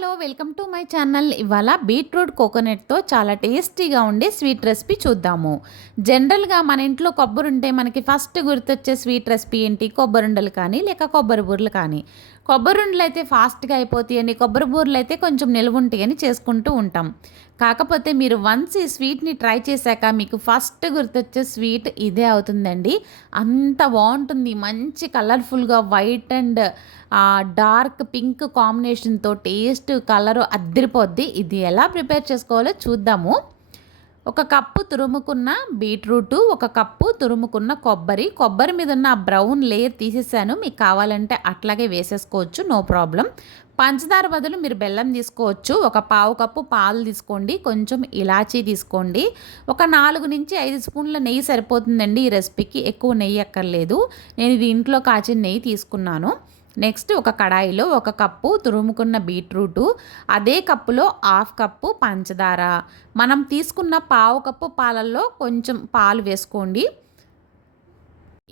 Hello welcome to my channel. ఇవాళ beetroot కోకోనట్తో చాలా టేస్టీగా ఉండే స్వీట్ రెసిపీ చూద్దాము. జనరల్గా మన ఇంట్లో కొబ్బరి ఉంటే మనకి ఫస్ట్ గుర్తొచ్చే స్వీట్ రెసిపీ ఏంటి? కొబ్బరి ఉండలు కానీ లేక కొబ్బరి బూరలు కానీ. కొబ్బరి ఉండలు అయితే ఫాస్ట్గా అయిపోతాయని కొబ్బరి బూరలు అయితే కొంచెం నిలవుంటాయని చేసుకుంటూ ఉంటాం. కాకపోతే మీరు వన్స్ ఈ స్వీట్ని ట్రై చేశాక మీకు ఫస్ట్ గుర్తొచ్చే స్వీట్ ఇదే అవుతుందండి. అంత బాగుంటుంది. మంచి కలర్ఫుల్గా వైట్ అండ్ డార్క్ పింక్ కాంబినేషన్తో టేస్ట్ కలర్ అద్దరిపోద్ది. ఇది ఎలా ప్రిపేర్ చేసుకోవాలో చూద్దాము. ఒక కప్పు తురుముకున్న బీట్రూటు ఒక కప్పు తురుముకున్న కొబ్బరి. కొబ్బరి మీద ఉన్న బ్రౌన్ లేయర్ తీసేసాను. మీకు కావాలంటే అట్లాగే వేసేసుకోవచ్చు నో ప్రాబ్లం. పంచదార బదులు మీరు బెల్లం తీసుకోవచ్చు. ఒక పావు కప్పు పాలు తీసుకోండి కొంచెం ఇలాచీ తీసుకోండి. ఒక నాలుగు నుంచి ఐదు స్పూన్ల నెయ్యి సరిపోతుందండి ఈ రెసిపీకి. ఎక్కువ నెయ్యి ఎక్కర్లేదు నేను ఇది ఇంట్లో కాచిన నెయ్యి తీసుకున్నాను. నెక్స్ట్ ఒక కడాయిలో ఒక కప్పు తురుముకున్న బీట్రూటు అదే కప్పులో హాఫ్ కప్పు పంచదార. మనం తీసుకున్న పావు కప్పు పాలల్లో కొంచెం పాలు వేసుకోండి.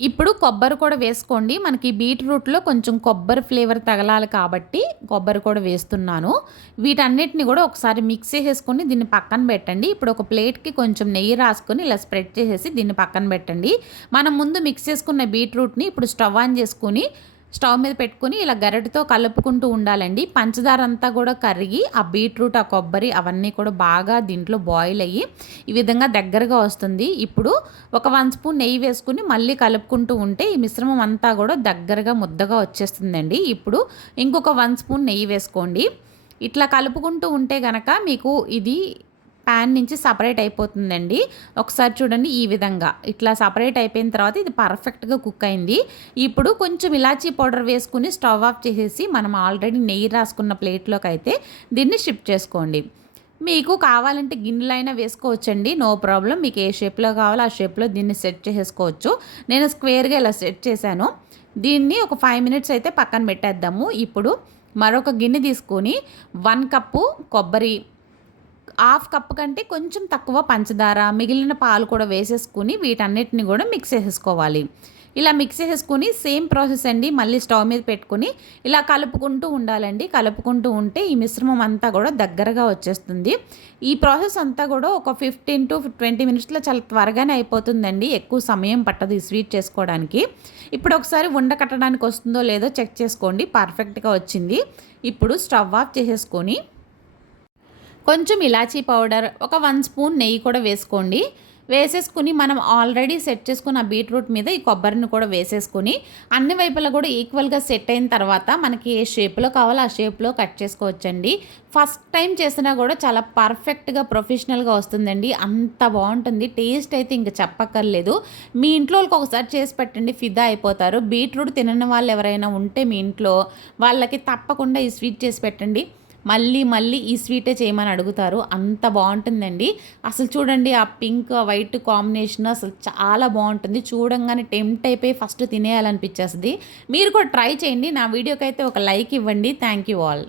ఇప్పుడు కొబ్బరి కూడా వేసుకోండి. మనకి బీట్రూట్లో కొంచెం కొబ్బరి ఫ్లేవర్ తగలాలి కాబట్టి కొబ్బరి కూడా వేస్తున్నాను. వీటన్నిటిని కూడా ఒకసారి మిక్స్ చేసేసుకొని దీన్ని పక్కన పెట్టండి. ఇప్పుడు ఒక ప్లేట్కి కొంచెం నెయ్యి రాసుకొని ఇలా స్ప్రెడ్ చేసేసి దీన్ని పక్కన పెట్టండి. మనం ముందు మిక్స్ చేసుకున్న బీట్రూట్ని ఇప్పుడు స్టవ్ ఆన్ చేసుకొని స్టవ్ మీద పెట్టుకుని ఇలా గరిటతో కలుపుకుంటూ ఉండాలండి. పంచదార అంతా కూడా కరిగి ఆ బీట్రూట్ ఆ కొబ్బరి అవన్నీ కూడా బాగా దీంట్లో బాయిల్ అయ్యి ఈ విధంగా దగ్గరగా వస్తుంది. ఇప్పుడు ఒక వన్ స్పూన్ నెయ్యి వేసుకుని మళ్ళీ కలుపుకుంటూ ఉంటే ఈ మిశ్రమం అంతా కూడా దగ్గరగా ముద్దగా వచ్చేస్తుందండి. ఇప్పుడు ఇంకొక వన్ స్పూన్ నెయ్యి వేసుకోండి. ఇట్లా కలుపుకుంటూ ఉంటే గనక మీకు ఇది ప్యాన్ నుంచి సపరేట్ అయిపోతుందండి. ఒకసారి చూడండి ఈ విధంగా. ఇట్లా సపరేట్ అయిపోయిన తర్వాత ఇది పర్ఫెక్ట్గా కుక్ అయింది. ఇప్పుడు కొంచెం ఇలాచీ పౌడర్ వేసుకుని స్టవ్ ఆఫ్ చేసేసి మనం ఆల్రెడీ నెయ్యి రాసుకున్న ప్లేట్లోకి అయితే దీన్ని షిఫ్ట్ చేసుకోండి. మీకు కావాలంటే గిన్నెలైనా వేసుకోవచ్చండి. No problem. మీకు ఏ షేప్లో కావాలో ఆ షేప్లో దీన్ని సెట్ చేసుకోవచ్చు నేను స్క్వేర్గా ఇలా సెట్ చేశాను. దీన్ని ఒక ఫైవ్ మినిట్స్ అయితే పక్కన పెట్టేద్దాము. ఇప్పుడు మరొక గిన్నె తీసుకొని వన్ కప్పు కొబ్బరి హాఫ్ కప్ కంటే కొంచెం తక్కువ పంచదార మిగిలిన పాలు కూడా వేసేసుకుని వీటన్నిటిని కూడా మిక్స్ చేసేసుకోవాలి. ఇలా మిక్స్ చేసుకుని సేమ్ ప్రాసెస్ అండి. మళ్ళీ స్టవ్ మీద పెట్టుకుని ఇలా కలుపుకుంటూ ఉండాలండి. కలుపుకుంటూ ఉంటే ఈ మిశ్రమం అంతా కూడా దగ్గరగా వచ్చేస్తుంది. ఈ ప్రాసెస్ అంతా కూడా ఒక ఫిఫ్టీన్ టు ట్వంటీ మినిట్స్లో చాలా త్వరగానే అయిపోతుందండి. ఎక్కువ సమయం పట్టదు ఈ స్వీట్ చేసుకోవడానికి. ఇప్పుడు ఒకసారి ఉండ కట్టడానికి వస్తుందో లేదో చెక్ చేసుకోండి. పర్ఫెక్ట్గా వచ్చింది. ఇప్పుడు స్టవ్ ఆఫ్ చేసేసుకొని కొంచెం ఇలాచీ పౌడర్ ఒక వన్ స్పూన్ నెయ్యి కూడా వేసుకోండి. వేసేసుకుని మనం ఆల్రెడీ సెట్ చేసుకున్న బీట్రూట్ మీద ఈ కొబ్బరిని కూడా వేసేసుకుని అన్ని వైపులా కూడా ఈక్వల్గా సెట్ అయిన తర్వాత మనకి ఏ షేప్లో కావాలో ఆ షేప్లో కట్ చేసుకోవచ్చండి. ఫస్ట్ టైం చేసినా కూడా చాలా పర్ఫెక్ట్గా ప్రొఫెషనల్గా వస్తుందండి. అంత బాగుంటుంది. టేస్ట్ అయితే ఇంకా చెప్పక్కర్లేదు. మీ ఇంట్లో ఒకసారి చేసి పెట్టండి ఫిదా అయిపోతారు. బీట్రూట్ తినని వాళ్ళు ఎవరైనా ఉంటే మీ ఇంట్లో వాళ్ళకి తప్పకుండా ఈ స్వీట్ చేసి పెట్టండి. మళ్ళీ మళ్ళీ ఈ స్వీటే చేయమని అడుగుతారు. అంత బాగుంటుందండి. అసలు చూడండి ఆ పింక్ వైట్ కాంబినేషన్ అసలు చాలా బాగుంటుంది. చూడంగానే టెంప్ట్ అయిపోయి ఫస్ట్ తినేయాలనిపించేస్తుంది. మీరు కూడా ట్రై చేయండి. నా వీడియోకి అయితే ఒక లైక్ ఇవ్వండి. Thank you all.